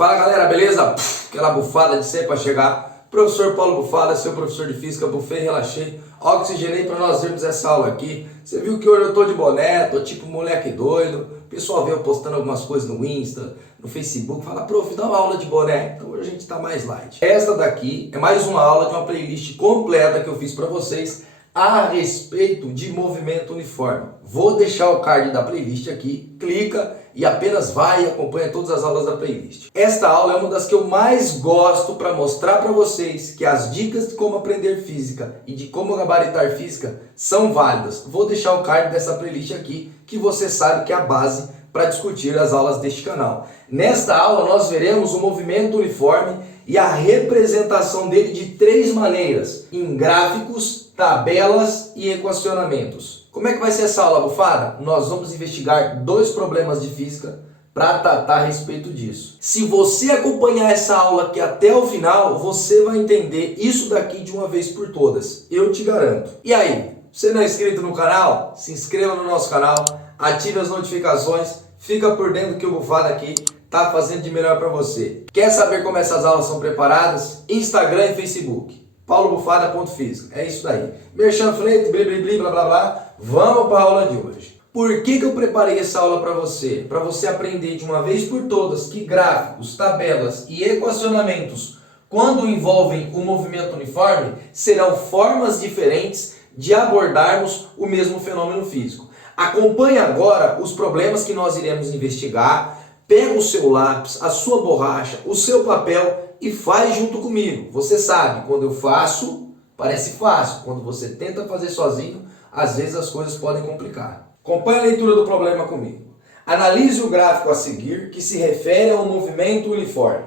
Fala galera, beleza? Aquela bufada de sempre para chegar. Professor Paulo Bufada, seu professor de física, bufei, relaxei, oxigenei para nós vermos essa aula aqui. Você viu que hoje eu tô de boné, tô tipo moleque doido. O pessoal veio postando algumas coisas no Insta, no Facebook, fala, prof, dá uma aula de boné. Então hoje a gente tá mais light. Esta daqui é mais uma aula de uma playlist completa que eu fiz para vocês a respeito de movimento uniforme. Vou deixar o card da playlist aqui, clica e apenas vai e acompanha todas as aulas da playlist. Esta aula é uma das que eu mais gosto para mostrar para vocês que as dicas de como aprender física e de como gabaritar física são válidas. Vou deixar o card dessa playlist aqui, que você sabe que é a base para discutir as aulas deste canal. Nesta aula nós veremos o movimento uniforme e a representação dele de três maneiras, em gráficos, tabelas e equacionamentos. Como é que vai ser essa aula, bufada? Nós vamos investigar dois problemas de física para tratar a respeito disso. Se você acompanhar essa aula aqui até o final, você vai entender isso daqui de uma vez por todas. Eu te garanto. E aí, você não é inscrito no canal? Se inscreva no nosso canal, ative as notificações, fica por dentro do que o bufada aqui tá fazendo de melhor para você. Quer saber como essas aulas são preparadas? Instagram e Facebook. paulobufada.física. É isso daí. Merchan Flete, blá blá blá. Vamos para a aula de hoje. Por que eu preparei essa aula para você? Para você aprender de uma vez por todas que gráficos, tabelas e equacionamentos, quando envolvem o movimento uniforme, serão formas diferentes de abordarmos o mesmo fenômeno físico. Acompanhe agora os problemas que nós iremos investigar. Pega o seu lápis, a sua borracha, o seu papel e faz junto comigo. Você sabe, quando eu faço, parece fácil. Quando você tenta fazer sozinho, às vezes as coisas podem complicar. Acompanhe a leitura do problema comigo. Analise o gráfico a seguir, que se refere ao movimento uniforme.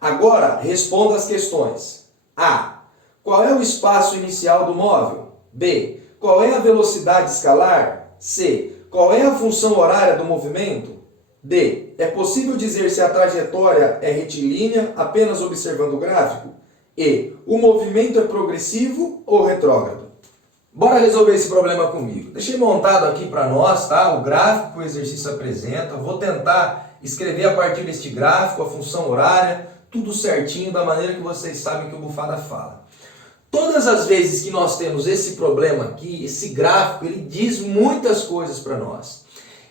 Agora, responda as questões. A. Qual é o espaço inicial do móvel? B. Qual é a velocidade escalar? C. Qual é a função horária do movimento? D. É possível dizer se a trajetória é retilínea apenas observando o gráfico? E. O movimento é progressivo ou retrógrado? Bora resolver esse problema comigo. Deixei montado aqui para nós, tá? O gráfico que o exercício apresenta. Vou tentar escrever a partir deste gráfico, a função horária, tudo certinho da maneira que vocês sabem que o bufada fala. Todas as vezes que nós temos esse problema aqui, esse gráfico, ele diz muitas coisas para nós.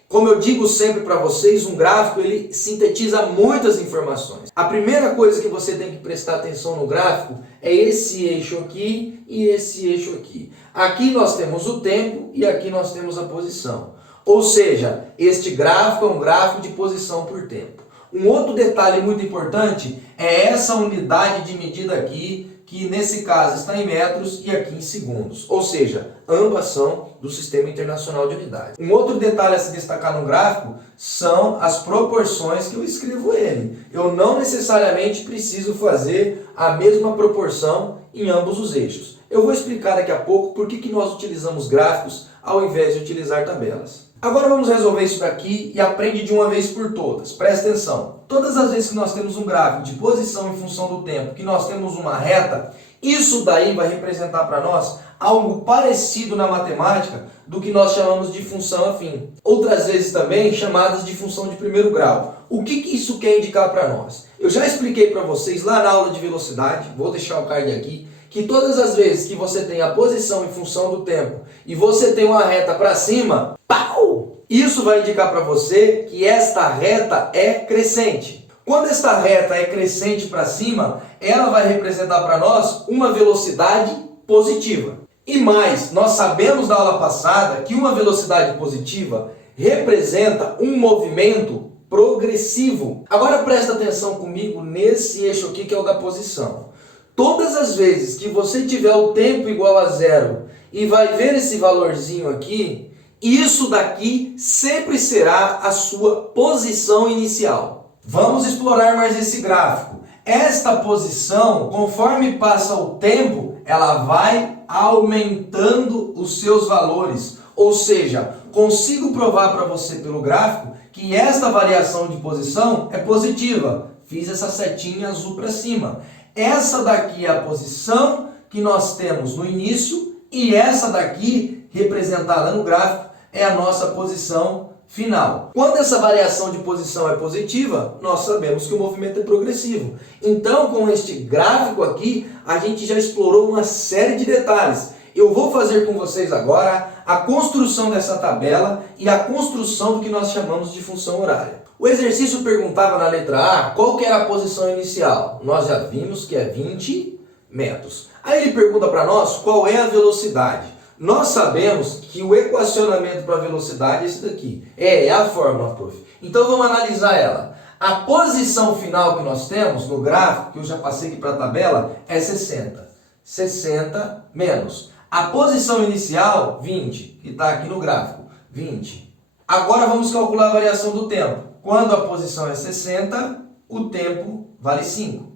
Como eu digo sempre para vocês, um gráfico ele sintetiza muitas informações. A primeira coisa que você tem que prestar atenção no gráfico é esse eixo aqui e esse eixo aqui. Aqui nós temos o tempo e aqui nós temos a posição. Ou seja, este gráfico é um gráfico de posição por tempo. Um outro detalhe muito importante é essa unidade de medida aqui, que nesse caso está em metros e aqui em segundos. Ou seja, ambas são do Sistema Internacional de Unidades. Um outro detalhe a se destacar no gráfico são as proporções que eu escrevo ele. Eu não necessariamente preciso fazer a mesma proporção em ambos os eixos. Eu vou explicar daqui a pouco por que nós utilizamos gráficos ao invés de utilizar tabelas. Agora vamos resolver isso daqui e aprende de uma vez por todas. Presta atenção. Todas as vezes que nós temos um gráfico de posição em função do tempo, que nós temos uma reta, isso daí vai representar para nós algo parecido na matemática do que nós chamamos de função afim. Outras vezes também chamadas de função de primeiro grau. O que isso quer indicar para nós? Eu já expliquei para vocês lá na aula de velocidade, vou deixar o card aqui, que todas as vezes que você tem a posição em função do tempo e você tem uma reta para cima, pau! Isso vai indicar para você que esta reta é crescente. Quando esta reta é crescente para cima, ela vai representar para nós uma velocidade positiva. E mais, nós sabemos da aula passada que uma velocidade positiva representa um movimento progressivo. Agora presta atenção comigo nesse eixo aqui que é o da posição. Todas as vezes que você tiver o tempo igual a zero e vai ver esse valorzinho aqui, isso daqui sempre será a sua posição inicial. Vamos explorar mais esse gráfico. Esta posição, conforme passa o tempo, ela vai aumentando os seus valores. Ou seja, consigo provar para você pelo gráfico que esta variação de posição é positiva. Fiz essa setinha azul para cima. Essa daqui é a posição que nós temos no início e essa daqui, representada no gráfico, é a nossa posição final. Quando essa variação de posição é positiva, nós sabemos que o movimento é progressivo. Então, com este gráfico aqui, a gente já explorou uma série de detalhes. Eu vou fazer com vocês agora a construção dessa tabela e a construção do que nós chamamos de função horária. O exercício perguntava na letra A qual que era a posição inicial. Nós já vimos que é 20 metros. Aí ele pergunta para nós qual é a velocidade. Nós sabemos que o equacionamento para a velocidade é esse daqui. É a fórmula, prof. Então vamos analisar ela. A posição final que nós temos no gráfico, que eu já passei aqui para a tabela, é 60. 60 menos. A posição inicial, 20, que está aqui no gráfico, 20. Agora vamos calcular a variação do tempo. Quando a posição é 60, o tempo vale 5.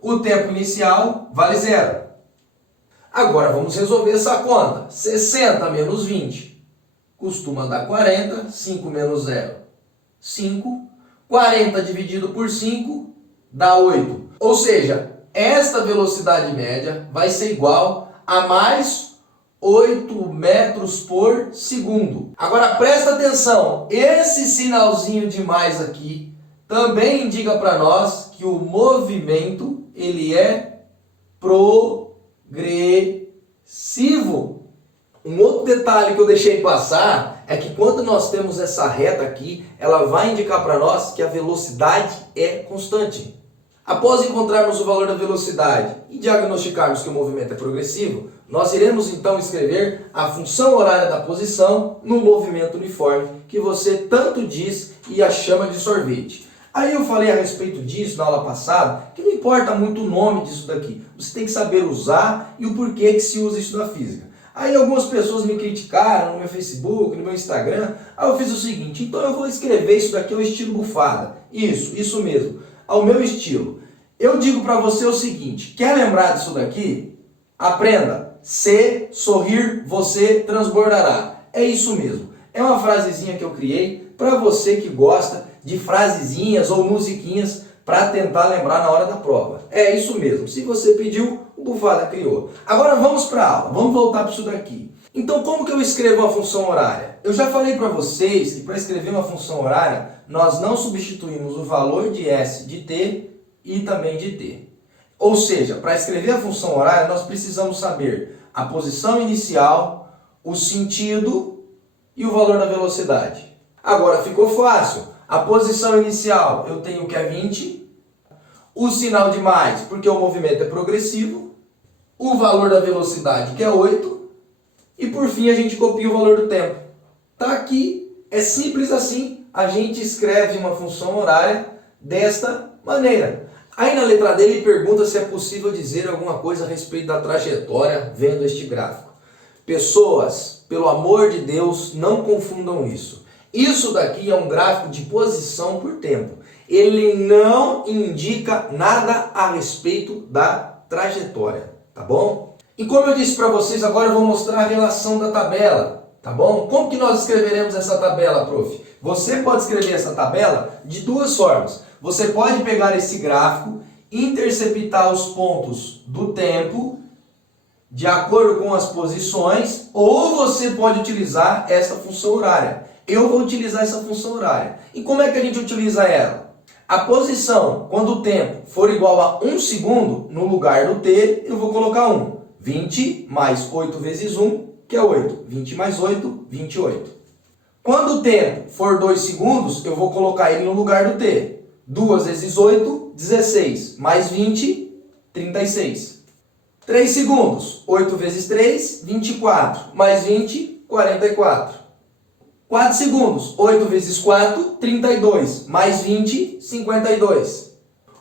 O tempo inicial vale 0. Agora vamos resolver essa conta. 60 menos 20 costuma dar 40. 5 menos 0, 5. 40 dividido por 5 dá 8. Ou seja, esta velocidade média vai ser igual a mais 8 metros por segundo. Agora presta atenção. Esse sinalzinho de mais aqui também indica para nós que o movimento ele é progressivo. Um outro detalhe que eu deixei passar é que quando nós temos essa reta aqui, ela vai indicar para nós que a velocidade é constante. Após encontrarmos o valor da velocidade e diagnosticarmos que o movimento é progressivo, nós iremos então escrever a função horária da posição no movimento uniforme, que você tanto diz e a chama de sorvete. Aí eu falei a respeito disso na aula passada, que não importa muito o nome disso daqui. Você tem que saber usar e o porquê que se usa isso na física. Aí algumas pessoas me criticaram no meu Facebook, no meu Instagram. Aí eu fiz o seguinte, então eu vou escrever isso daqui ao estilo bufada. Isso mesmo, ao meu estilo. Eu digo para você o seguinte, quer lembrar disso daqui? Aprenda. Se sorrir, você transbordará. É isso mesmo. É uma frasezinha que eu criei para você que gosta de frasezinhas ou musiquinhas para tentar lembrar na hora da prova. É isso mesmo. Se você pediu, o Bufada criou. Agora vamos para a aula. Vamos voltar para isso daqui. Então, como que eu escrevo uma função horária? Eu já falei para vocês que para escrever uma função horária, nós não substituímos o valor de S de T e também de T. Ou seja, para escrever a função horária, nós precisamos saber a posição inicial, o sentido e o valor da velocidade. Agora ficou fácil. A posição inicial eu tenho que é 20, o sinal de mais, porque o movimento é progressivo, o valor da velocidade, que é 8, e por fim a gente copia o valor do tempo. Tá aqui, é simples assim, a gente escreve uma função horária desta maneira. Aí na letra D ele pergunta se é possível dizer alguma coisa a respeito da trajetória vendo este gráfico. Pessoas, pelo amor de Deus, não confundam isso. Isso daqui é um gráfico de posição por tempo. Ele não indica nada a respeito da trajetória, tá bom? E como eu disse para vocês, agora eu vou mostrar a relação da tabela, tá bom? Como que nós escreveremos essa tabela, prof? Você pode escrever essa tabela de duas formas. Você pode pegar esse gráfico, interceptar os pontos do tempo de acordo com as posições, ou você pode utilizar essa função horária. Eu vou utilizar essa função horária. E como é que a gente utiliza ela? A posição, quando o tempo for igual a 1 segundo, no lugar do T, eu vou colocar 1. 20 mais 8 vezes 1, que é 8. 20 mais 8, 28. Quando o tempo for 2 segundos, eu vou colocar ele no lugar do T. 2 vezes 8, 16. Mais 20, 36. 3 segundos. 8 vezes 3, 24. Mais 20, 44. 4 segundos, 8 vezes 4, 32, mais 20, 52.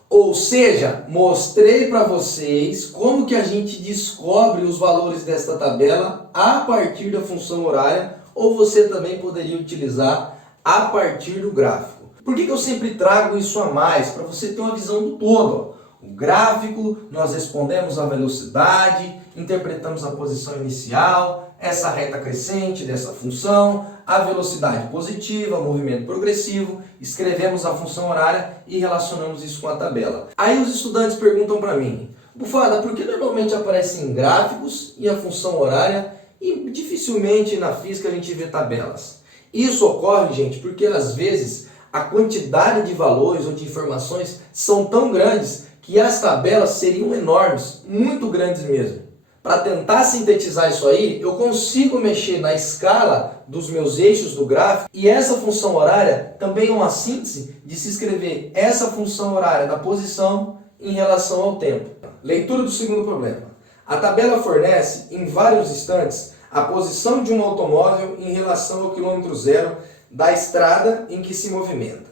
Ou seja, mostrei para vocês como que a gente descobre os valores desta tabela a partir da função horária, ou você também poderia utilizar a partir do gráfico. Por que eu sempre trago isso a mais? Para você ter uma visão do todo. O gráfico, nós respondemos a velocidade, interpretamos a posição inicial, essa reta crescente dessa função, a velocidade positiva, movimento progressivo, escrevemos a função horária e relacionamos isso com a tabela. Aí os estudantes perguntam para mim, Bufada, por que normalmente aparecem gráficos e a função horária e dificilmente na física a gente vê tabelas? Isso ocorre, gente, porque às vezes a quantidade de valores ou de informações são tão grandes que as tabelas seriam enormes, muito grandes mesmo. Para tentar sintetizar isso aí, eu consigo mexer na escala dos meus eixos do gráfico, e essa função horária também é uma síntese de se escrever essa função horária da posição em relação ao tempo. Leitura do segundo problema. A tabela fornece em vários instantes a posição de um automóvel em relação ao quilômetro zero da estrada em que se movimenta.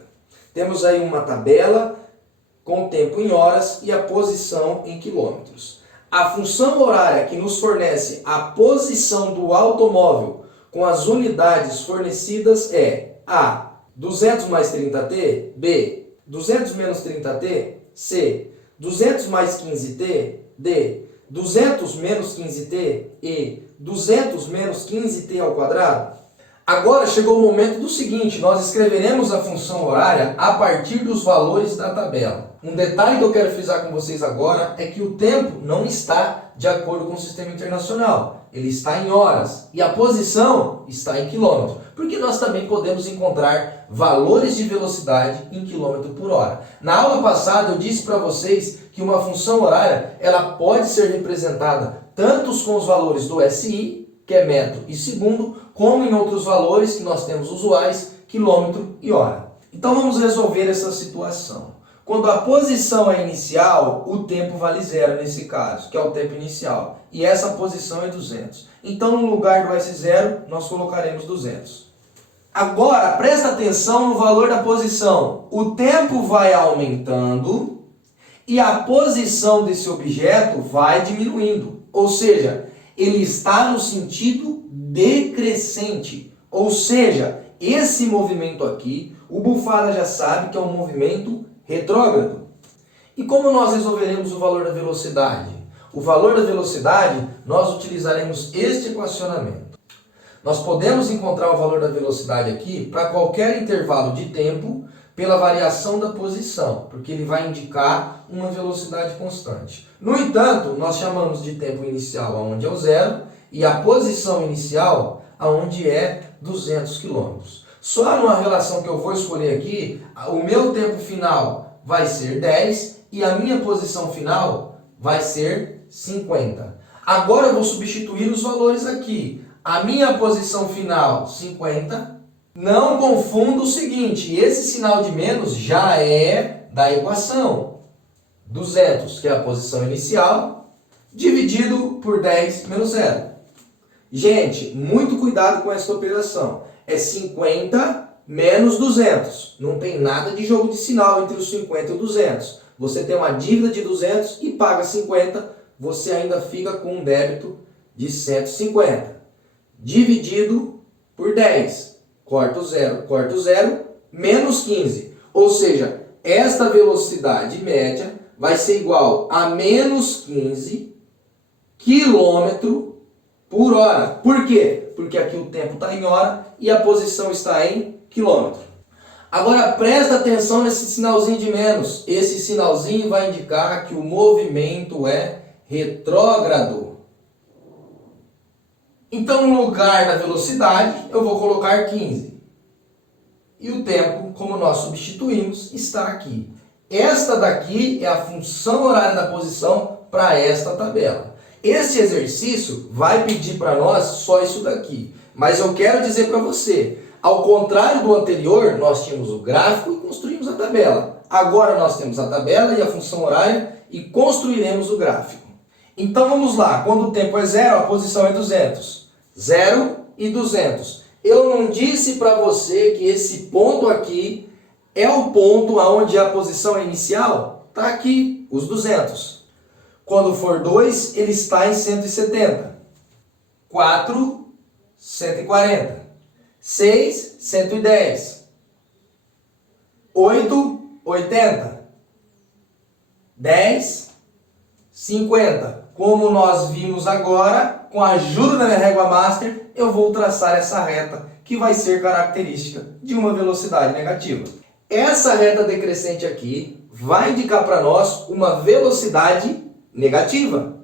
Temos aí uma tabela com o tempo em horas e a posição em quilômetros. A função horária que nos fornece a posição do automóvel com as unidades fornecidas é A, 200 mais 30t, B, 200 menos 30t, C, 200 mais 15t, D, 200 menos 15t e 200 menos 15t ao quadrado. Agora chegou o momento do seguinte, nós escreveremos a função horária a partir dos valores da tabela. Um detalhe que eu quero frisar com vocês agora é que o tempo não está de acordo com o sistema internacional. Ele está em horas e a posição está em quilômetro, porque nós também podemos encontrar valores de velocidade em quilômetro por hora. Na aula passada eu disse para vocês que uma função horária ela pode ser representada tanto com os valores do SI, que é metro e segundo, como em outros valores que nós temos usuais, quilômetro e hora. Então vamos resolver essa situação. Quando a posição é inicial, o tempo vale zero nesse caso, que é o tempo inicial. E essa posição é 200. Então no lugar do S0, nós colocaremos 200. Agora, presta atenção no valor da posição. O tempo vai aumentando e a posição desse objeto vai diminuindo. Ou seja, ele está no sentido decrescente. Ou seja, esse movimento aqui, o Bufala já sabe que é um movimento retrógrado. E como nós resolveremos o valor da velocidade? O valor da velocidade, nós utilizaremos este equacionamento. Nós podemos encontrar o valor da velocidade aqui para qualquer intervalo de tempo pela variação da posição, porque ele vai indicar uma velocidade constante. No entanto, nós chamamos de tempo inicial aonde é o zero e a posição inicial aonde é 200 km. Só numa relação que eu vou escolher aqui, o meu tempo final vai ser 10 e a minha posição final vai ser 50. Agora eu vou substituir os valores aqui. A minha posição final, 50. Não confunda o seguinte, esse sinal de menos já é da equação. 200, que é a posição inicial, dividido por 10 menos 0. Gente, muito cuidado com essa operação. É 50 menos 200. Não tem nada de jogo de sinal entre os 50 e o 200. Você tem uma dívida de 200 e paga 50, você ainda fica com um débito de 150. Dividido por 10. Corta o zero, menos 15. Ou seja, esta velocidade média vai ser igual a menos 15 km por hora. Por quê? Porque aqui o tempo está em hora e a posição está em quilômetro. Agora presta atenção nesse sinalzinho de menos. Esse sinalzinho vai indicar que o movimento é retrógrado. Então, no lugar da velocidade, eu vou colocar 15. E o tempo, como nós substituímos, está aqui. Esta daqui é a função horária da posição para esta tabela. Esse exercício vai pedir para nós só isso daqui. Mas eu quero dizer para você, ao contrário do anterior, nós tínhamos o gráfico e construímos a tabela. Agora nós temos a tabela e a função horária e construiremos o gráfico. Então vamos lá, quando o tempo é zero, a posição é 200. 0 e 200. Eu não disse para você que esse ponto aqui é o ponto onde a posição inicial? Está aqui, os 200. Quando for 2, ele está em 170. 4, 140. 6, 110. 8, 80. 10, 50. Como nós vimos agora, com a ajuda da minha régua master, eu vou traçar essa reta que vai ser característica de uma velocidade negativa. Essa reta decrescente aqui vai indicar para nós uma velocidade negativa.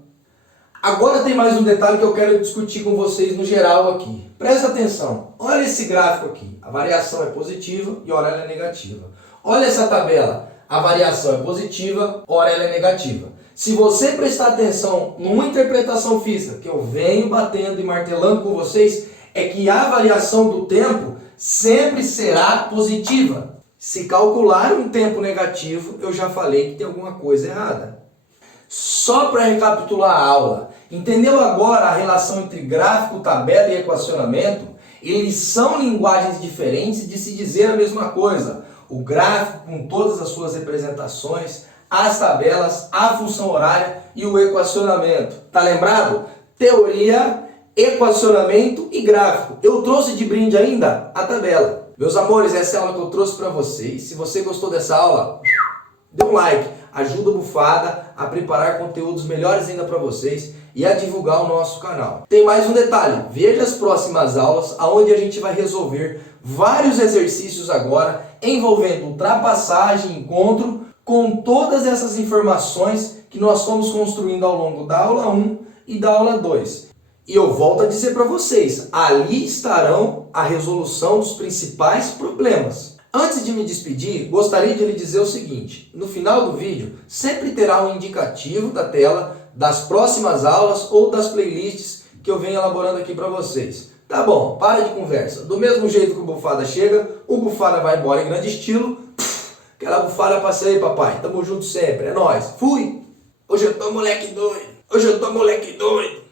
Agora tem mais um detalhe que eu quero discutir com vocês no geral aqui. Presta atenção, olha esse gráfico aqui, a variação é positiva e ora ela é negativa. Olha essa tabela, a variação é positiva, ora ela é negativa. Se você prestar atenção numa interpretação física que eu venho batendo e martelando com vocês, é que a variação do tempo sempre será positiva. Se calcular um tempo negativo, eu já falei que tem alguma coisa errada. Só para recapitular a aula, entendeu agora a relação entre gráfico, tabela e equacionamento? Eles são linguagens diferentes de se dizer a mesma coisa. O gráfico com todas as suas representações, as tabelas, a função horária e o equacionamento. Tá lembrado? Teoria, equacionamento e gráfico. Eu trouxe de brinde ainda a tabela. Meus amores, essa é a aula que eu trouxe para vocês. Se você gostou dessa aula, dê um like. Ajuda o Bufada a preparar conteúdos melhores ainda para vocês e a divulgar o nosso canal. Tem mais um detalhe, veja as próximas aulas onde a gente vai resolver vários exercícios agora envolvendo ultrapassagem, encontro, com todas essas informações que nós fomos construindo ao longo da aula 1 e da aula 2. E eu volto a dizer para vocês, ali estarão a resolução dos principais problemas. Antes de me despedir, gostaria de lhe dizer o seguinte, no final do vídeo sempre terá um indicativo da tela das próximas aulas ou das playlists que eu venho elaborando aqui para vocês. Tá bom, para de conversa. Do mesmo jeito que o Bufada chega, o Bufada vai embora em grande estilo. Aquela bufada passei aí, papai. Tamo junto sempre, é nóis. Fui! Hoje eu tô moleque doido. Hoje eu tô moleque doido.